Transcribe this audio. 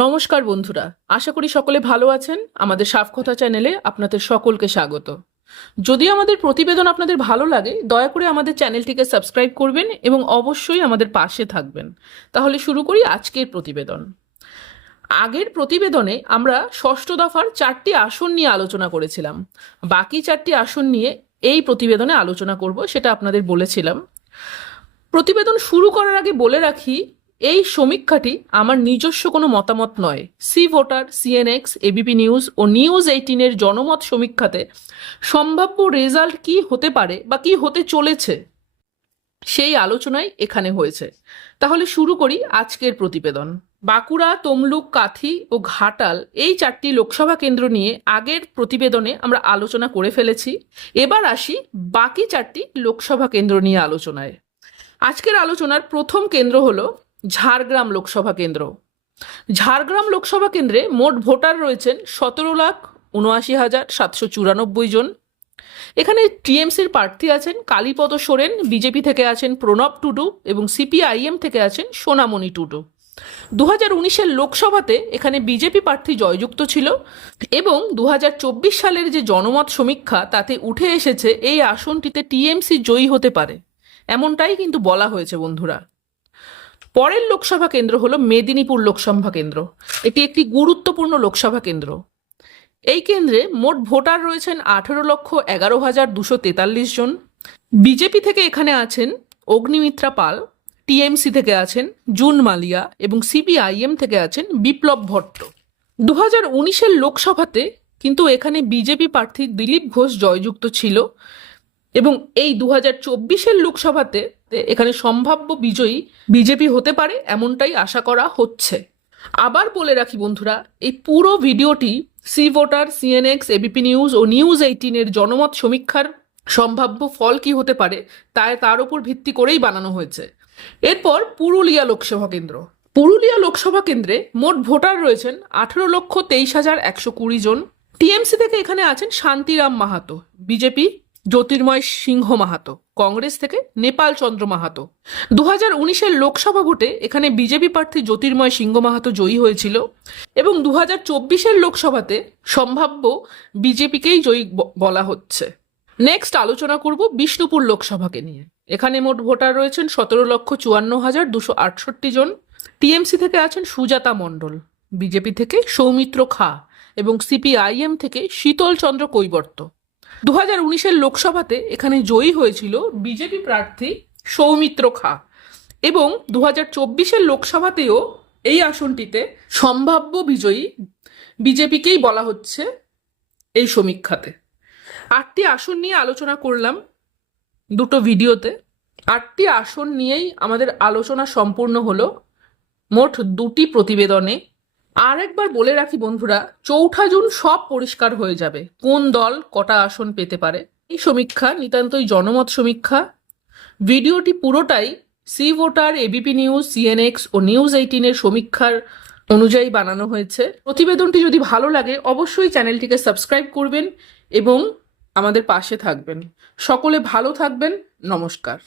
নমস্কার বন্ধুরা, আশা করি সকলে ভালো আছেন। আমাদের সাফকথা চ্যানেলে আপনাদের সকলকে স্বাগত। যদি আমাদের প্রতিবেদন আপনাদের ভালো লাগে, দয়া করে আমাদের চ্যানেলটিকে সাবস্ক্রাইব করবেন এবং অবশ্যই আমাদের পাশে থাকবেন। তাহলে শুরু করি আজকের প্রতিবেদন। আগের প্রতিবেদনে আমরা ষষ্ঠ দফার 4টি আসন নিয়ে আলোচনা করেছিলাম। বাকি 4টি আসন নিয়ে এই প্রতিবেদনে আলোচনা করব, সেটা আপনাদের বলেছিলাম। প্রতিবেদন শুরু করার আগে বলে রাখি, এই সমীক্ষাটি আমার নিজস্ব কোনো মতামত নয়। C voter, CNX, ABP news ও নিউজ 18-এর জনমত সমীক্ষাতে সম্ভাব্য রেজাল্ট কি হতে পারে বা কি হতে চলেছে সেই আলোচনাই এখানে হয়েছে। তাহলে শুরু করি আজকের প্রতিবেদন। বাঁকুড়া, তমলুক, কাথি ও ঘাটাল এই 4টি লোকসভা কেন্দ্র নিয়ে আগের প্রতিবেদনে আমরা আলোচনা করে ফেলেছি। এবার আসি বাকি 4টি লোকসভা কেন্দ্র নিয়ে আলোচনায়। আজকের আলোচনার প্রথম কেন্দ্র হলো ঝাড়গ্রাম লোকসভা কেন্দ্র। ঝাড়গ্রাম লোকসভা কেন্দ্রে মোট ভোটার রয়েছেন 17,79,794 জন। এখানে টিএমসির প্রার্থী আছেন কালীপদ সোরেন, বিজেপি থেকে আছেন প্রণব টুডু এবং সিপিআইএম থেকে আছেন সোনামণি টুডু। 2019-এর লোকসভাতে এখানে বিজেপি প্রার্থী জয়যুক্ত ছিল এবং 2024 সালের যে জনমত সমীক্ষা তাতে উঠে এসেছে এই আসনটিতে টিএমসি জয়ী হতে পারে, এমনটাই কিন্তু বলা হয়েছে বন্ধুরা। পরের লোকসভা কেন্দ্র হলো মেদিনীপুর লোকসভা কেন্দ্র। এটি একটি গুরুত্বপূর্ণ লোকসভা কেন্দ্র। এই কেন্দ্রে মোট ভোটার রয়েছেন 18,11,243 জন। বিজেপি থেকে এখানে আছেন অগ্নিমিত্রা পাল, টিএমসি থেকে আছেন জুন মালিয়া এবং সিপিআইএম থেকে আছেন বিপ্লব ভট্ট। 2019-এর লোকসভাতে কিন্তু এখানে বিজেপি প্রার্থী দিলীপ ঘোষ জয়যুক্ত ছিল এবং এই 2024-এর লোকসভাতে এখানে সম্ভাব্য বিজয়ী বিজেপি হতে পারে, এমনটাই আশা করা হচ্ছে। আবার বলে রাখি বন্ধুরা, এই পুরো ভিডিওটি C voter, CNX, ABP news ও নিউজ 18-এর জনমত সমীক্ষার সম্ভাব্য ফল কি হতে পারে তার উপর ভিত্তি করেই বানানো হয়েছে। এরপর পুরুলিয়া লোকসভা কেন্দ্র। পুরুলিয়া লোকসভা কেন্দ্রে মোট ভোটার রয়েছেন 18,23,120 জন। টিএমসি থেকে এখানে আছেন শান্তিরাম মাহাতো, বিজেপি জ্যোতির্ময় সিংহ মাহাতো, কংগ্রেস থেকে নেপাল চন্দ্র মাহাতো। 2019-এর লোকসভা ভোটে এখানে বিজেপি প্রার্থী জ্যোতির্ময় সিংহ মাহাতো জয়ী হয়েছিল এবং 2024-এর লোকসভাতে সম্ভাব্য বিজেপিকেই জয়ী বলা হচ্ছে। নেক্সট আলোচনা করব বিষ্ণুপুর লোকসভাকে নিয়ে। এখানে মোট ভোটার রয়েছেন 17,54,268 জন। টিএমসি থেকে আছেন সুজাতা মণ্ডল, বিজেপি থেকে সৌমিত্র খা এবং সিপিআইএম থেকে শীতল চন্দ্র কৈবর্ত। 2019-এর লোকসভাতে এখানে জয়ী হয়েছিল বিজেপি প্রার্থী সৌমিত্র খা এবং 2024-এর লোকসভাতেও এই আসনটিতে সম্ভাব্য বিজয়ী বিজেপিকেই বলা হচ্ছে এই সমীক্ষাতে। 8টি আসন নিয়ে আলোচনা করলাম দুটো ভিডিওতে। 8টি আসন নিয়েই আমাদের আলোচনা সম্পূর্ণ হলো মোট 2টি প্রতিবেদনে। আর একবার বলে রাখি বন্ধুরা, 4 জুন সব পরিষ্কার হয়ে যাবে কোন দল কটা আসন পেতে পারে। এই সমীক্ষা নিতান্তই জনমত সমীক্ষা। ভিডিওটি পুরোটাই C voter, ABP news, CNX ও নিউজ 18-এর সমীক্ষার অনুযায়ী বানানো হয়েছে। প্রতিবেদনটি যদি ভালো লাগে অবশ্যই চ্যানেলটিকে সাবস্ক্রাইব করবেন এবং আমাদের পাশে থাকবেন। সকলে ভালো থাকবেন। নমস্কার।